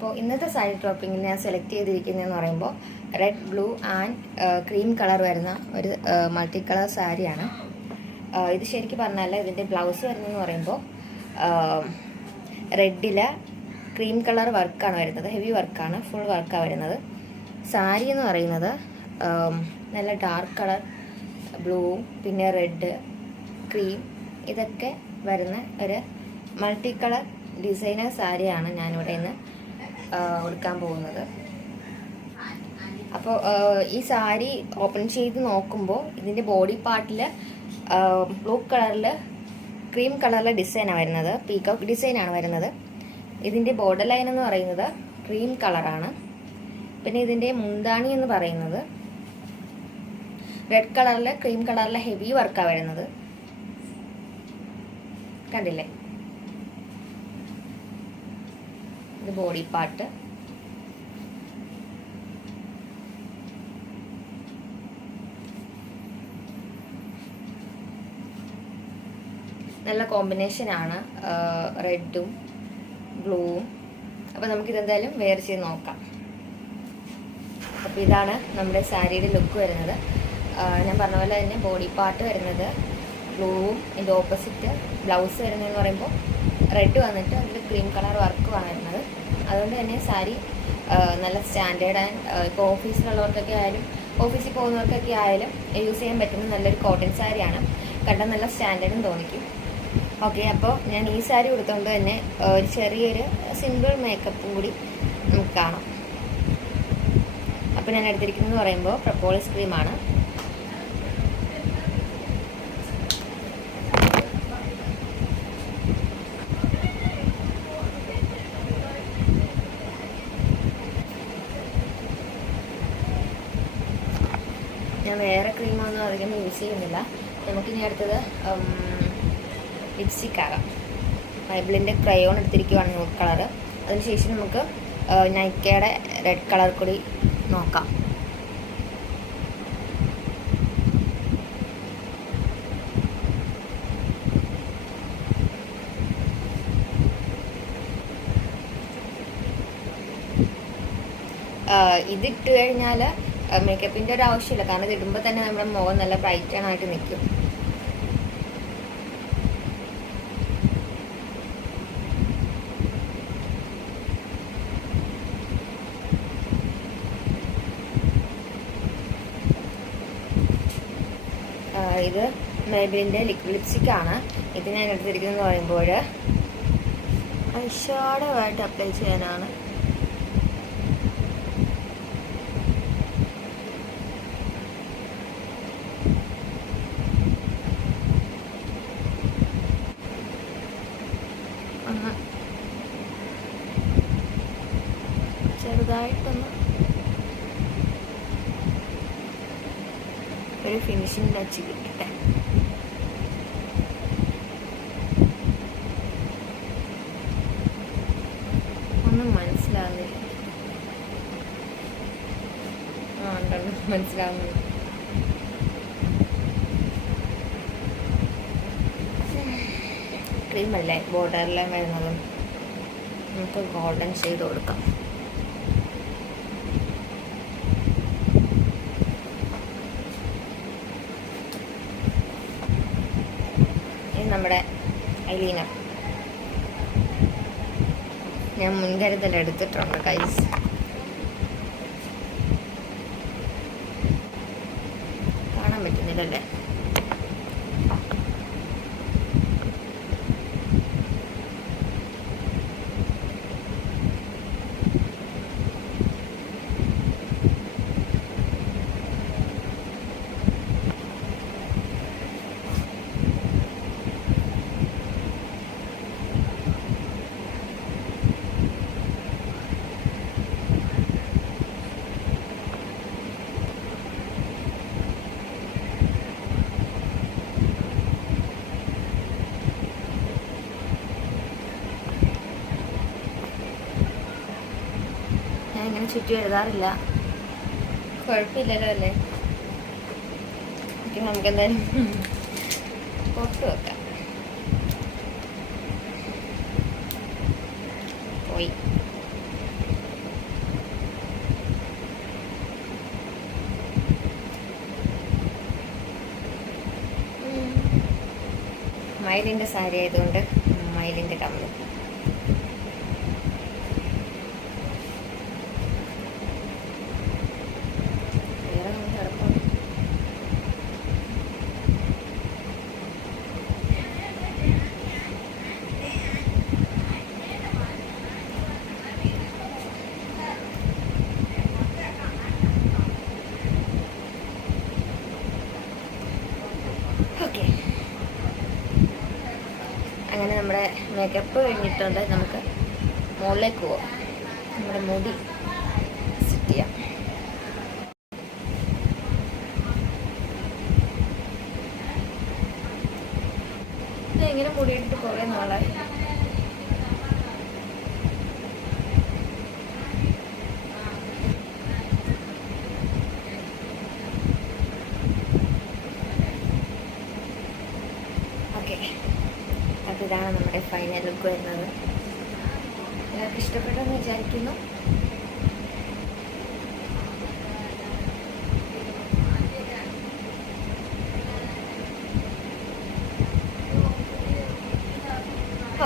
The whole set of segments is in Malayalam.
അപ്പോൾ ഇന്നത്തെ സാരി ഡ്രോപ്പിങ്ങിൽ ഞാൻ സെലക്ട് ചെയ്തിരിക്കുന്നതെന്ന് പറയുമ്പോൾ red, blue and cream colour വരുന്ന ഒരു മൾട്ടി കളർ സാരിയാണ്. ഇത് ശരിക്കും പറഞ്ഞാൽ ഇതിൻ്റെ ബ്ലൗസ് വരുന്നതെന്ന് പറയുമ്പോൾ റെഡിൽ ക്രീം കളർ വർക്കാണ് വരുന്നത്, ഹെവി വർക്കാണ്, ഫുൾ വർക്കാണ് വരുന്നത്. സാരി എന്ന് പറയുന്നത് നല്ല ഡാർക്ക് കളർ, ബ്ലൂ, പിന്നെ റെഡ്, ക്രീം ഇതൊക്കെ വരുന്ന ഒരു മൾട്ടി കളർ ഡിസൈനർ സാരിയാണ് ഞാനിവിടെ നിന്ന് കൊടുക്കാൻ പോകുന്നത്. അപ്പോൾ ഈ സാരി ഓപ്പൺ ചെയ്ത് നോക്കുമ്പോൾ ഇതിൻ്റെ ബോഡി പാർട്ടിൽ ബ്ലൂ കളറിൽ ക്രീം കളറിലെ ഡിസൈനാണ് വരുന്നത്, പീകോക്ക് ഡിസൈനാണ് വരുന്നത്. ഇതിൻ്റെ ബോർഡർ ലൈൻ എന്ന് പറയുന്നത് ക്രീം കളറാണ്. പിന്നെ ഇതിൻ്റെ മുന്താണി എന്ന് പറയുന്നത് റെഡ് കളറിൽ ക്രീം കളറിലെ ഹെവി വർക്കാണ് വരുന്നത്. കണ്ടില്ലേ? ഇത് ബോഡി പാർട്ട്. നല്ല കോമ്പിനേഷനാണ് റെഡും ബ്ലൂവും. അപ്പോൾ നമുക്കിതെന്തായാലും വെയർ ചെയ്ത് നോക്കാം. അപ്പോൾ ഇതാണ് നമ്മുടെ സാരിയുടെ ലുക്ക് വരുന്നത്. ഞാൻ പറഞ്ഞ പോലെ തന്നെ ബോഡി പാർട്ട് വരുന്നത് ബ്ലൂവും, ഇതിൻ്റെ ഓപ്പോസിറ്റ് ബ്ലൗസ് വരുന്നതെന്ന് പറയുമ്പോൾ റെഡ് വന്നിട്ട് അതിൽ ക്രീം കളർ വർക്കുമാണ് വരുന്നത്. അതുകൊണ്ട് തന്നെ സാരി നല്ല സ്റ്റാൻഡേർഡ് ആൻഡ് ഇപ്പോൾ ഓഫീസിലുള്ളവർക്കൊക്കെ ആയാലും ഓഫീസിൽ പോകുന്നവർക്കൊക്കെ ആയാലും യൂസ് ചെയ്യാൻ പറ്റുന്ന നല്ലൊരു കോട്ടൺ സാരിയാണ്. കണ്ടാൽ നല്ല സ്റ്റാൻഡേർഡും തോന്നിക്കും. ഓക്കെ, അപ്പോൾ ഞാൻ ഈ സാരി കൊടുത്തുകൊണ്ട് തന്നെ ഒരു ചെറിയൊരു സിമ്പിൾ മേക്കപ്പും കൂടി നമുക്ക് കാണാം. അപ്പോൾ ഞാൻ എടുത്തിരിക്കുന്നതെന്ന് പറയുമ്പോൾ പ്രപ്പോളിസ് ക്രീമാണ്. ഞാൻ വേറെ ക്രീമൊന്നും അധികം യൂസ് ചെയ്യുന്നില്ല. നമുക്കിനി അടുത്തത് ലിപ്സ്റ്റിക് ആകാം. മൈബിളിൻ്റെ ക്രയോൺ എടുത്തിരിക്കുകയാണ് ന്യൂഡ് കളർ. അതിനുശേഷം നമുക്ക് നൈക്കയുടെ റെഡ് കളർ കൂടി നോക്കാം. ഇതിട്ട് കഴിഞ്ഞാൽ മേക്കപ്പിൻ്റെ ഒരു ആവശ്യമില്ല, കാരണം ഇത് ഇടുമ്പോൾ തന്നെ നമ്മുടെ മുഖം നല്ല ബ്രൈറ്റൺ ആയിട്ട് നിൽക്കും. ഇത് മേബിലിൻ്റെ ലിക്വിഡ് ലിപ്സ്റ്റിക്കാണ്. ഇത് ഞാൻ എടുത്തിരിക്കുന്നതെന്ന് പറയുമ്പോൾ ഐഷാഡോ ആയിട്ട് അപ്ലൈ ചെയ്യാനാണ്. ഒന്ന് ചെറുതായിട്ടൊന്ന് ഒരു ഫിനിഷിംഗ് ടച്ച് കിട്ടട്ടെ. ഒന്നും മനസ്സിലാവുന്നില്ല. ഉണ്ടല്ലോ, മനസ്സിലാവുന്നില്ല. ക്രീമല്ലേ ബോർഡറിലും വരുന്നതും. നമുക്ക് ഗോൾഡൻ ഷെയ്ഡ് കൊടുക്കാം. നമ്മുടെ ഐലീനർ ഞാൻ മുൻകരുതൽ എടുത്തിട്ടുണ്ട് ഗൈസ്. കാണാൻ പറ്റുന്നില്ലല്ലേ? ഞാൻ ഇങ്ങനെ ചുറ്റി എഴുതാറില്ല, കുഴപ്പമില്ലല്ലോ അല്ലേ? നമുക്ക് എന്തായാലും പൊട്ട് വെക്കാം. പോയി മയിലിൻ്റെ സാരി ആയതുകൊണ്ട് മയിലിൻ്റെ കമ്മൽ. വേറെ ഒന്നും കിടക്കും. ഓക്കെ, അങ്ങനെ നമ്മുടെ മേക്കപ്പ് കഴിഞ്ഞിട്ടുണ്ട്. നമുക്ക് മുകളിലേക്ക് പോവാം. നമ്മുടെ മുടി സെറ്റ് ചെയ്യാം. എങ്ങനെ മുടിയിട്ട് കുറേ നാളായി. ഓക്കെ, അപ്പോൾ ഇതാണ് നമ്മുടെ ഫൈനൽ ലുക്ക് വരുന്നത്. എല്ലാവർക്കും ഇഷ്ടപ്പെട്ടെന്ന് വിചാരിക്കുന്നു.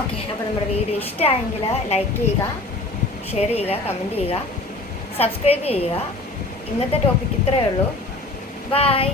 ഓക്കെ, അപ്പോൾ നമ്മുടെ വീഡിയോ ഇഷ്ടമായെങ്കിൽ ലൈക്ക് ചെയ്യുക, ഷെയർ ചെയ്യുക, കമൻറ്റ് ചെയ്യുക, സബ്സ്ക്രൈബ് ചെയ്യുക. ഇന്നത്തെ ടോപ്പിക്ക് ഇത്രയേ ഉള്ളൂ. ബൈ.